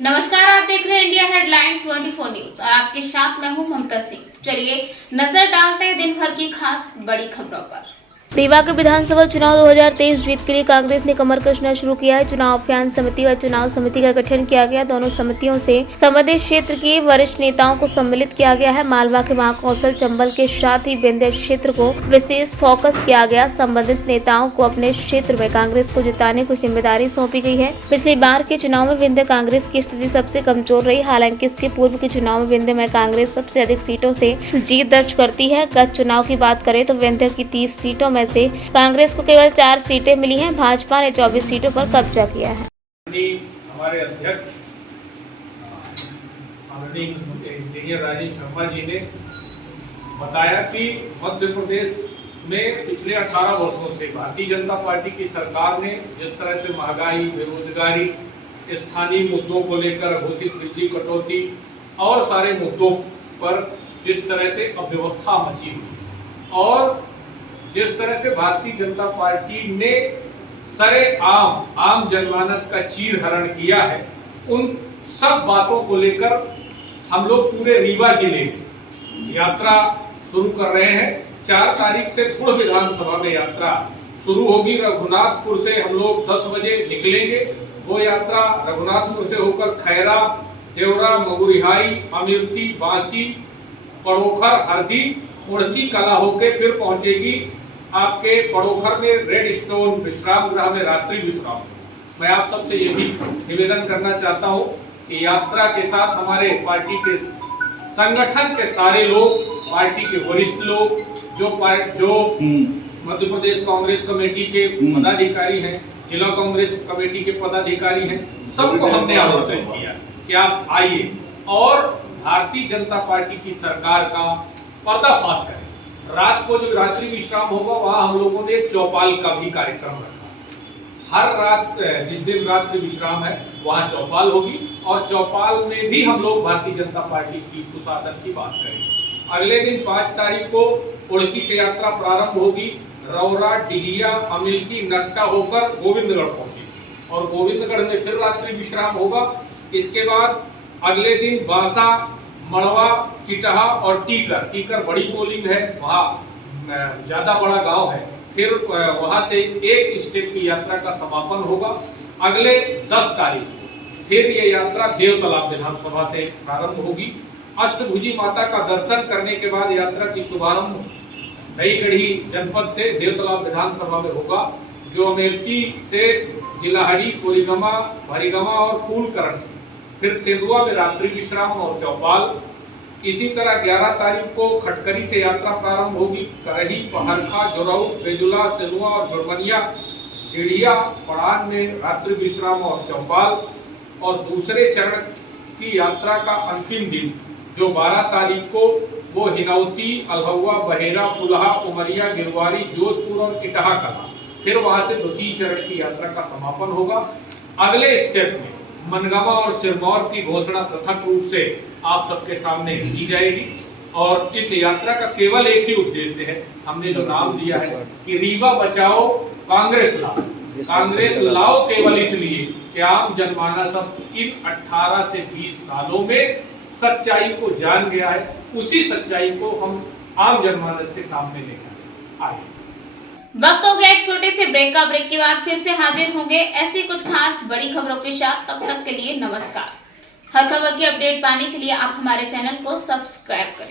नमस्कार, आप देख रहे हैं इंडिया हेडलाइन 24 न्यूज और आपके साथ मैं हूं ममता सिंह। चलिए नजर डालते हैं दिन भर की खास बड़ी खबरों पर। रीवा के विधानसभा चुनाव 2023 जीत के लिए कांग्रेस ने कमर कसना शुरू किया है। चुनाव अभियान समिति व चुनाव समिति का गठन किया गया। दोनों समितियों से संबंधित क्षेत्र के वरिष्ठ नेताओं को सम्मिलित किया गया है। मालवा के महाकौशल चंबल के साथ ही विंध्य क्षेत्र को विशेष फोकस किया गया। संबंधित नेताओं को अपने क्षेत्र में कांग्रेस को जिताने की जिम्मेदारी सौंपी गई है। पिछली बार के चुनाव में विंध्य कांग्रेस की स्थिति सबसे कमजोर रही। हालांकि इसके पूर्व के चुनाव में विंध्य में कांग्रेस सबसे अधिक सीटों से जीत दर्ज करती है। गत चुनाव की बात करें तो विंध्य की 30 सीटों में से कांग्रेस को केवल 4 सीटें मिली हैं। भाजपा ने 24 सीटों पर कब्जा किया है। हमारे अध्यक्ष इंजीनियर राजेश शर्मा जी ने बताया कि मध्य प्रदेश में पिछले 18 वर्षों से भारतीय जनता पार्टी की सरकार ने जिस तरह से महंगाई, बेरोजगारी, स्थानीय मुद्दों को लेकर घोषित बिजली कटौती और सारे मुद्दों पर जिस तरह से अव्यवस्था मची हुई और जिस तरह से भारतीय जनता पार्टी ने आम जनमानस का चीरहरण किया है, उन सब बातों को लेकर हम लोग पूरे रीवा जिले में यात्रा शुरू कर रहे हैं। 4 तारीख से पूर्व विधानसभा में यात्रा शुरू होगी। रघुनाथपुर से हम लोग 10 बजे निकलेंगे। वो यात्रा रघुनाथपुर से होकर खैरा, देवरा, मगुरिहाई, अमिर्ती, बांसी, पड़ोखर, हरदी, उड़की कला होके फिर पहुंचेगी आपके पड़ोखर में रेड स्टोन विश्राम गृह में रात्रि विश्राम। मैं आप सबसे ये भी निवेदन करना चाहता हूँ कि यात्रा के साथ हमारे पार्टी के संगठन के सारे लोग, पार्टी के वरिष्ठ लोग, जो मध्य प्रदेश कांग्रेस कमेटी के पदाधिकारी हैं, जिला कांग्रेस कमेटी के पदाधिकारी हैं, सबको हमने आमंत्रित किया कि आप आइए और भारतीय जनता पार्टी की सरकार का पर्दाफाश करें। रात को जो रात्रि विश्राम होगा वहां हम लोगों ने एक चौपाल का भी कार्यक्रम रखा। हर रात जिस दिन रात्रि विश्राम है वहां चौपाल होगी और चौपाल में भी हम लोग भारतीय जनता पार्टी की कुशासन की बात करेंगे। अगले दिन 5 तारीख को उड़की से यात्रा प्रारंभ होगी। रौरा, डिहिया, अमिल्की, नट्टा होकर गोविंदगढ़ पहुंचेगी और गोविंदगढ़ में फिर रात्रि विश्राम होगा। इसके बाद अगले दिन बांसा, मड़वा, किटहा और टीकर बड़ी पोलिंग है, वहाँ ज्यादा बड़ा गांव है। फिर वहां से एक स्टेप की यात्रा का समापन होगा। अगले 10 तारीख फिर ये यात्रा देवतालाब विधानसभा से प्रारंभ होगी। अष्टभुजी माता का दर्शन करने के बाद यात्रा की शुभारंभ नई गढ़ी जनपद से देवतालाब विधानसभा में होगा, जो अमेठी से जिलाहड़ी, कोरीगमा, भरीगमा और फूलकरण से फिर तेंदुआ में रात्रि विश्राम और चौपाल। इसी तरह 11 तारीख को खटकरी से यात्रा प्रारंभ होगी। करही, पहरखा, जोराऊ, बेजुला, सेनुआ और जोड़मनिया, टेढ़िया, पड़ान में रात्रि विश्राम और चौपाल। और दूसरे चरण की यात्रा का अंतिम दिन जो 12 तारीख को वो हिनौती, अलहवा, बहेरा, फुलहा, उमरिया, गिरवारी, जोधपुर और इटहा कला। फिर वहां से द्वितीय चरण की यात्रा का समापन होगा। अगले स्टेप में मनगामा और सिरमौर की घोषणा पृथक रूप से आप सबके सामने की जाएगी और इस यात्रा का केवल एक ही उद्देश्य है, हमने जो नाम दिया है कि रीवा बचाओ, कांग्रेस लाओ। कांग्रेस लाओ केवल इसलिए कि आम जनमानस अब इन 18 से 20 सालों में सच्चाई को जान गया है। उसी सच्चाई को हम आम जनमानस के सामने लेकर आए। वक्त हो गया एक छोटे से ब्रेक का। ब्रेक के बाद फिर से हाजिर होंगे ऐसी कुछ खास बड़ी खबरों के साथ। तब तक के लिए नमस्कार। हर खबर की अपडेट पाने के लिए आप हमारे चैनल को सब्सक्राइब करें।